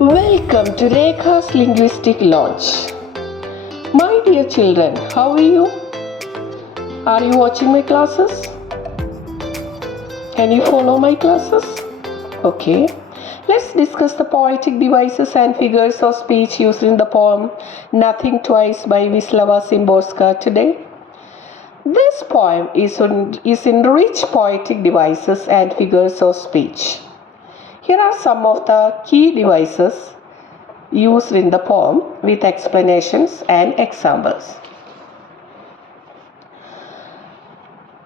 Welcome to Rekha's Linguistic Launch. My dear children, how are you? Are you watching my classes? Can you follow my classes? Okay. Let's discuss the poetic devices and figures of speech used in the poem Nothing Twice by Wisława Szymborska today. This poem is in rich poetic devices and figures of speech. Here are some of the key devices used in the poem with explanations and examples.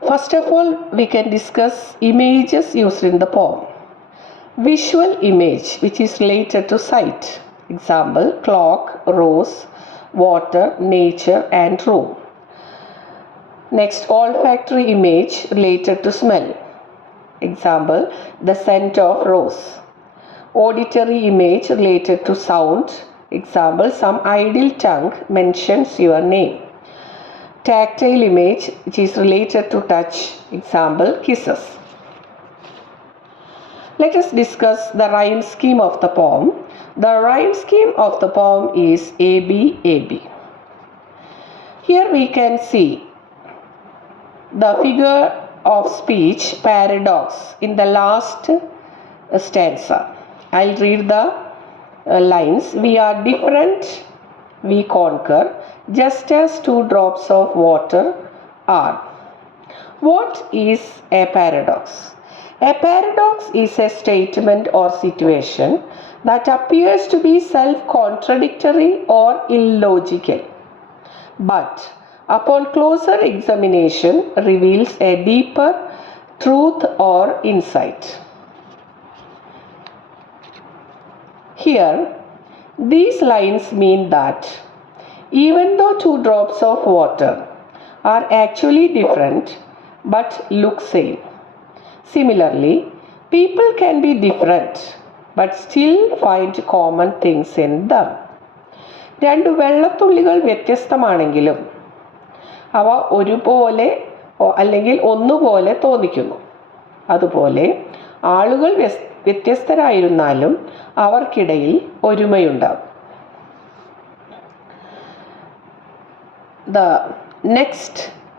First of all, we can discuss images used in the poem. Visual image, which is related to sight. Example, clock, rose, water, nature and room. Next, olfactory image related to smell. Example, the scent of rose. Auditory image related to sound. Example, some idle tongue mentions your name. Tactile image, which is related to touch. Example, kisses. Let us discuss the rhyme scheme of the poem. The rhyme scheme of the poem is AB, AB. Here we can see the figure of speech paradox in the last stanza. I'll read the lines. We are different, we conquer, just as two drops of water are. What is a paradox? A paradox is a statement or situation that appears to be self-contradictory or illogical, but upon closer examination reveals a deeper truth or insight. Here, these lines mean that even though two drops of water are actually different but look same. Similarly, people can be different but still find common things in them. രണ്ട് വെള്ളത്തുള്ളികൾ വ്യത്യസ്തമാണെങ്കിലും അവ ഒരുപോലെ അല്ലെങ്കിൽ ഒന്നുപോലെ തോന്നിക്കുന്നു. അതുപോലെ ആളുകൾ വ്യത്യസ്തരായിരുന്നാലും അവർക്കിടയിൽ ഒരുമയുണ്ടാകും. The next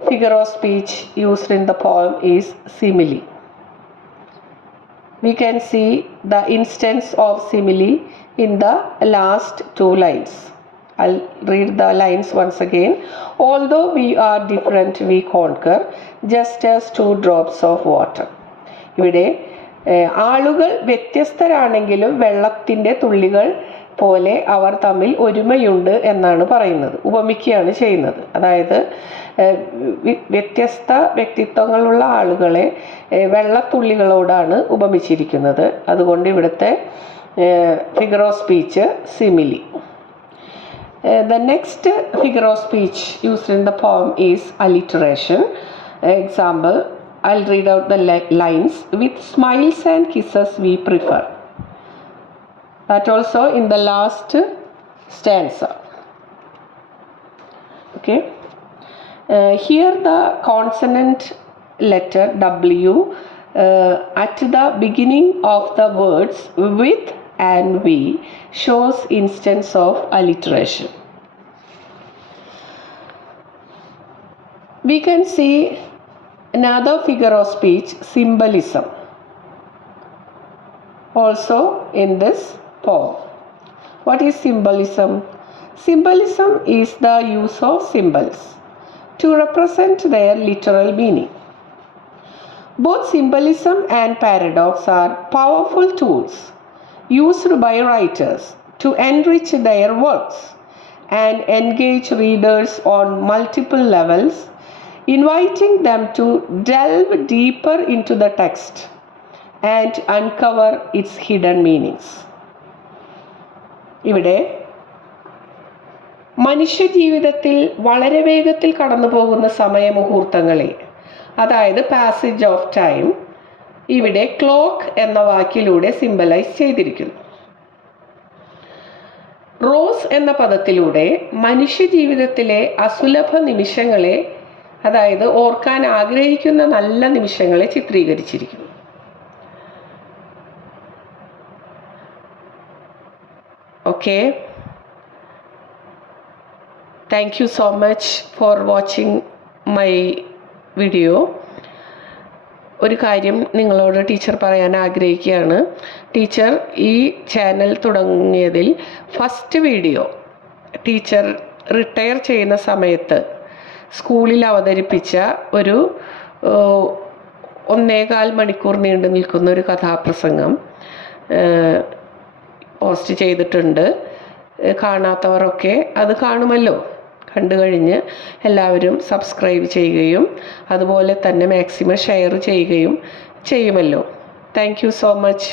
figure of speech used in the poem is simile. We can see the instance of simile in the last two lines. I'll read the lines once again. Although we are different, we conquer, just as two drops of water. ഇവിടെ ആളുകൾ വ്യത്യസ്തരാണെങ്കിലും വെള്ളത്തിൻ്റെ തുള്ളികൾ പോലെ അവർ തമ്മിൽ ഒരുമയുണ്ട് എന്നാണ് പറയുന്നത്, ഉപമിക്കുകയാണ് ചെയ്യുന്നത്. അതായത് വ്യത്യസ്ത വ്യക്തിത്വങ്ങളുള്ള ആളുകളെ വെള്ളത്തുള്ളികളോടാണ് ഉപമിച്ചിരിക്കുന്നത്. അതുകൊണ്ട് ഇവിടുത്തെ figure of speech simile. The next figure of speech used in the poem is alliteration. Example, I'll read out the lines. With smiles and kisses we prefer. That also in the last stanza. Okay. Here the consonant letter W at the beginning of the words with and we shows instance of alliteration. We can see another figure of speech, symbolism, also in this poem. What is symbolism? Symbolism is the use of symbols to represent their literal meaning. Both symbolism and paradox are powerful tools used by writers to enrich their works and engage readers on multiple levels, inviting them to delve deeper into the text and uncover its hidden meanings. ഇവിടെ മനുഷ്യജീവിതത്തിൽ വളരെ വേഗത്തിൽ കടന്നു പോകുന്ന സമയമുഹൂർത്തങ്ങളെ, അതായത് passage of time, ഇവിടെ ക്ലോക്ക് എന്ന വാക്കിലൂടെ സിംബലൈസ് ചെയ്തിരിക്കുന്നു. റോസ് എന്ന പദത്തിലൂടെ മനുഷ്യജീവിതത്തിലെ അസുലഭ നിമിഷങ്ങളെ, അതായത് ഓർക്കാൻ ആഗ്രഹിക്കുന്ന നല്ല നിമിഷങ്ങളെ ചിത്രീകരിച്ചിരിക്കുന്നു. Okay. Thank you so much for watching my video. ഒരു കാര്യം നിങ്ങളോട് ടീച്ചർ പറയാൻ ആഗ്രഹിക്കുകയാണ്. ടീച്ചർ ഈ ചാനൽ തുടങ്ങിയതിൽ ഫസ്റ്റ് വീഡിയോ ടീച്ചർ റിട്ടയർ ചെയ്യുന്ന സമയത്ത് സ്കൂളിൽ അവതരിപ്പിച്ച ഒരു 1.25 മണിക്കൂർ നീണ്ടു നിൽക്കുന്ന ഒരു കഥാപ്രസംഗം പോസ്റ്റ് ചെയ്തിട്ടുണ്ട്. കാണാത്തവരൊക്കെ അത് കാണുമല്ലോ. കണ്ടു കഴിഞ്ഞ് എല്ലാവരും സബ്സ്ക്രൈബ് ചെയ്യുകയും അതുപോലെ തന്നെ മാക്സിമം ഷെയർ ചെയ്യുകയും ചെയ്യുമല്ലോ. Thank you so much.